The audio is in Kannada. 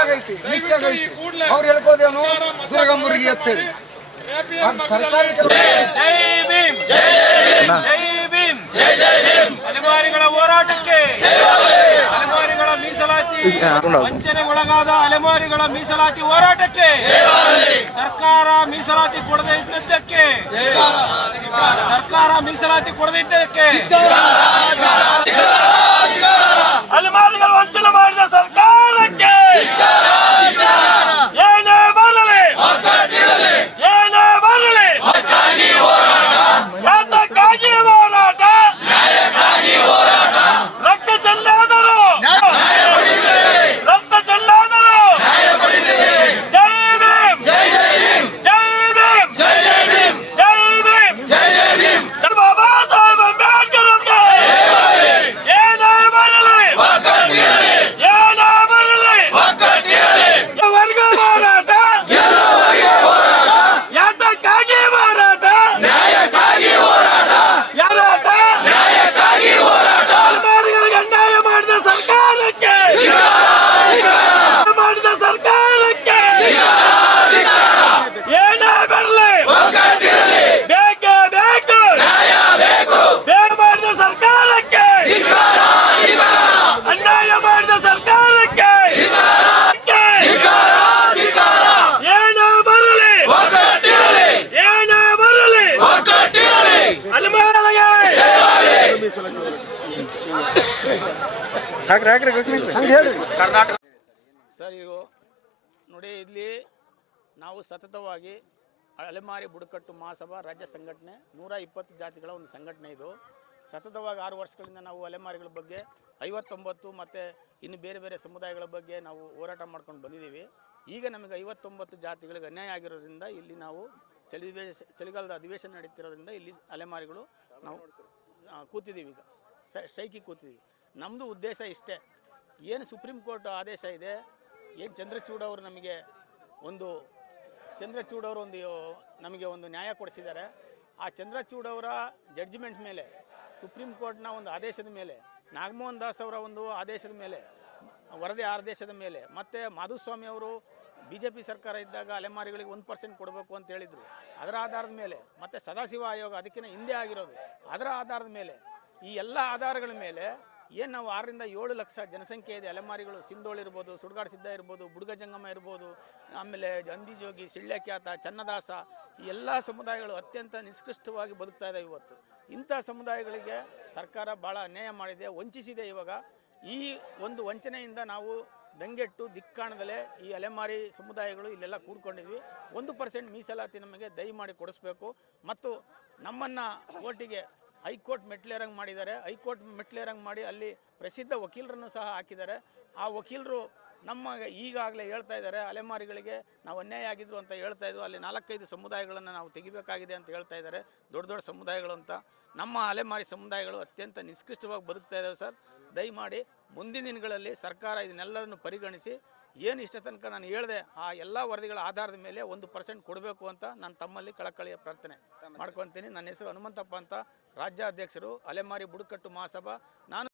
ಚೆನ್ನಾಗೈತಿ, ನಿಶ್ಚಾಗೈತಿ. ಅವ್ರು ಹೇಳ್ಬೋದೇನು ದುರ್ಗಮ್ಮರಿಗೆ ಎತ್ತೇಳಿ ಸರ್ಕಾರಿ ಅಲೆಮಾರಿಗಳ ಹೋರಾಟಕ್ಕೆ, ಅಲೆಮಾರಿಗಳ ಮೀಸಲಾತಿ ವಂಚನೆಗೊಳಗಾದ ಅಲೆಮಾರಿಗಳ ಮೀಸಲಾತಿ ಹೋರಾಟಕ್ಕೆ, ಸರ್ಕಾರ ಮೀಸಲಾತಿ ಕೊಡದೇ ಇದ್ದದ್ದಕ್ಕೆ, ಸರ್ಕಾರ ಮೀಸಲಾತಿ ಕೊಡದೇ ಇದ್ದಕ್ಕೆ, ಅಲೆಮಾರಿಗಳು ವಂಚನೆ ಮಾಡಿದ ಸರ್ಕಾರಕ್ಕೆ ಏನೇ ಬರಲಿ, ಏನೇ ಬರಲಿ, ಯಾತಕ್ಕಾಗಿ ಹೋರಾಟ, ರಕ್ತ ಚೆಲ್ಲಾದರು, ರಕ್ತ ಚೆಲ್ಲಾದರು. ಜೈ ಭೀಮ್, ಜೈ ಭೀಮ್, ಜೈ ಭೀಮ್, ಜೈ ಭೀಮ್, ಜೈ ಭೀಮ್. ಬಾಬಾ ಸಾಹೇಬ್ ಅಂಬೇಡ್ಕರ್ ಅವರಿಗೆ ಏನೇ ಬರಲಿ, ಏನೇ ಬರಲಿ, ವರ್ಗ ಹೋರಾಟ, ಯಾತಕ್ಕಾಗಿ ಹೋರಾಟ, ಅಲೆಮಾರಿಗಳಿಗೆ ಅನ್ಯಾಯ ಮಾಡಿದ ಸರ್ಕಾರಕ್ಕೆ, ಮಾಡಿದ ಸರ್ಕಾರಕ್ಕೆ ಏನೇ ಬರಲಿ, ಬೇಕೇ ಬೇಕು, ಸೇವೆ ಮಾಡಿದ ಸರ್ಕಾರಕ್ಕೆ, ಅನ್ಯಾಯ ಮಾಡಿದ ಸರ್ಕಾರಕ್ಕೆ ಏನೇ ಬರಲಿ, ಏನೇ ಬರಲಿ, ಅಲೆಮಾರಿಗೆ ಕರ್ನಾಟಕ. ಸರ್, ಈಗ ನೋಡಿ, ಇಲ್ಲಿ ನಾವು ಸತತವಾಗಿ ಅಲೆಮಾರಿ ಬುಡಕಟ್ಟು ಮಹಾಸಭಾ ರಾಜ್ಯ ಸಂಘಟನೆ 120 ಜಾತಿಗಳ ಒಂದು ಸಂಘಟನೆ. ಇದು ಸತತವಾಗಿ 6 ವರ್ಷಗಳಿಂದ ನಾವು ಅಲೆಮಾರಿಗಳ ಬಗ್ಗೆ 59 ಮತ್ತು ಇನ್ನು ಬೇರೆ ಬೇರೆ ಸಮುದಾಯಗಳ ಬಗ್ಗೆ ನಾವು ಹೋರಾಟ ಮಾಡ್ಕೊಂಡು ಬಂದಿದ್ದೀವಿ. ಈಗ ನಮಗೆ 59 ಜಾತಿಗಳಿಗೆ ಅನ್ಯಾಯ ಆಗಿರೋದ್ರಿಂದ ಇಲ್ಲಿ ನಾವು ಚಳಿಗಾಲದ ಅಧಿವೇಶನ ನಡೀತಿರೋದ್ರಿಂದ ಇಲ್ಲಿ ಅಲೆಮಾರಿಗಳು ನಾವು ಕೂತಿದ್ದೀವಿ. ಈಗ ಸ್ಟ್ರೈಕಿಗೆ ಕೂತಿದ್ದೀವಿ. ನಮ್ಮದು ಉದ್ದೇಶ ಇಷ್ಟೇ, ಏನು ಸುಪ್ರೀಂ ಕೋರ್ಟ್ ಆದೇಶ ಇದೆ, ಏನು ಚಂದ್ರಚೂಡ್ ಅವರು ನಮಗೆ ಒಂದು ನಮಗೆ ಒಂದು ನ್ಯಾಯ ಕೊಡಿಸಿದ್ದಾರೆ. ಆ ಚಂದ್ರಚೂಡ್ ಅವರ ಜಡ್ಜ್ಮೆಂಟ್ ಮೇಲೆ, ಸುಪ್ರೀಂ ಕೋರ್ಟ್ನ ಒಂದು ಆದೇಶದ ಮೇಲೆ, ನಾಗಮೋಹನ್ ದಾಸ್ ಅವರ ಒಂದು ಆದೇಶದ ಮೇಲೆ, ವರದಿ ಆದೇಶದ ಮೇಲೆ, ಮತ್ತು ಮಾಧುಸ್ವಾಮಿ ಅವರು BJP ಸರ್ಕಾರ ಇದ್ದಾಗ ಅಲೆಮಾರಿಗಳಿಗೆ 1% ಕೊಡಬೇಕು ಅಂತ ಹೇಳಿದರು. ಅದರ ಆಧಾರದ ಮೇಲೆ, ಮತ್ತು ಸದಾಶಿವ ಆಯೋಗ ಅದಕ್ಕಿಂತ ಹಿಂದೆ ಆಗಿರೋದು, ಅದರ ಆಧಾರದ ಮೇಲೆ, ಈ ಎಲ್ಲ ಆಧಾರಗಳ ಮೇಲೆ ಏನು ನಾವು 6 ರಿಂದ 7 ಲಕ್ಷ ಜನಸಂಖ್ಯೆ ಇದೆ ಅಲೆಮಾರಿಗಳು. ಸಿಂಧೋಳಿ ಇರ್ಬೋದು, ಸುಡ್ಗಾಡು ಸಿದ್ಧ ಇರ್ಬೋದು, ಬುಡುಗ ಜಂಗಮ ಇರ್ಬೋದು, ಆಮೇಲೆ ಅಂದಿಜೋಗಿ, ಸಿಳ್ಳೆಕ್ಯಾತ, ಚನ್ನದಾಸ, ಈ ಎಲ್ಲ ಸಮುದಾಯಗಳು ಅತ್ಯಂತ ನಿಷ್ಕೃಷ್ಟವಾಗಿ ಬದುಕ್ತಾ ಇದ್ದಾವೆ ಇವತ್ತು. ಇಂಥ ಸಮುದಾಯಗಳಿಗೆ ಸರ್ಕಾರ ಭಾಳ ಅನ್ಯಾಯ ಮಾಡಿದೆ, ವಂಚಿಸಿದೆ. ಇವಾಗ ಈ ಒಂದು ವಂಚನೆಯಿಂದ ನಾವು ದಂಗೆಟ್ಟು ದಿಕ್ಕಾಣದಲ್ಲೇ ಈ ಅಲೆಮಾರಿ ಸಮುದಾಯಗಳು ಇಲ್ಲೆಲ್ಲ ಕೂಡ್ಕೊಂಡಿದ್ವಿ. 1% ಮೀಸಲಾತಿ ನಮಗೆ ದಯಮಾಡಿ ಕೊಡಿಸ್ಬೇಕು. ಮತ್ತು ನಮ್ಮನ್ನು ಕೋರ್ಟಿಗೆ ಹೈಕೋರ್ಟ್ ಮೆಟ್ಲೇರಂಗೆ ಮಾಡಿದ್ದಾರೆ. ಹೈಕೋರ್ಟ್ ಮೆಟ್ಲೇರಂಗೆ ಮಾಡಿ ಅಲ್ಲಿ ಪ್ರಸಿದ್ಧ ವಕೀಲರನ್ನು ಸಹ ಹಾಕಿದ್ದಾರೆ. ಆ ವಕೀಲರು ನಮ್ಮ ಈಗಾಗಲೇ ಹೇಳ್ತಾ ಇದ್ದಾರೆ, ಅಲೆಮಾರಿಗಳಿಗೆ ನಾವು ಅನ್ಯಾಯ ಆಗಿದ್ರು ಅಂತ ಹೇಳ್ತಾ ಇದ್ರು. ಅಲ್ಲಿ 4-5 ಸಮುದಾಯಗಳನ್ನು ನಾವು ತೆಗಿಬೇಕಾಗಿದೆ ಅಂತ ಹೇಳ್ತಾ ಇದ್ದಾರೆ, ದೊಡ್ಡ ದೊಡ್ಡ ಸಮುದಾಯಗಳು ಅಂತ. ನಮ್ಮ ಅಲೆಮಾರಿ ಸಮುದಾಯಗಳು ಅತ್ಯಂತ ನಿಷ್ಕೃಷ್ಟವಾಗಿ ಬದುಕ್ತಾ ಇದ್ದಾವೆ. ಸರ್, ದಯಮಾಡಿ ಮುಂದಿನ ದಿನಗಳಲ್ಲಿ ಸರ್ಕಾರ ಇದನ್ನೆಲ್ಲದನ್ನು ಪರಿಗಣಿಸಿ, ಏನು ಇಷ್ಟ ತನಕ ನಾನು ಹೇಳಿದೆ ಆ ಎಲ್ಲ ವರದಿಗಳ ಆಧಾರದ ಮೇಲೆ 1% ಕೊಡಬೇಕು ಅಂತ ನಾನು ತಮ್ಮಲ್ಲಿ ಕಳಕಳಿಯ ಪ್ರಾರ್ಥನೆ ಮಾಡ್ಕೊತೀನಿ. ನನ್ನ ಹೆಸರು ಹನುಮಂತಪ್ಪ ಅಂತ, ರಾಜ್ಯಾಧ್ಯಕ್ಷರು ಅಲೆಮಾರಿ ಬುಡಕಟ್ಟು ಮಹಾಸಭಾ. ನಾನು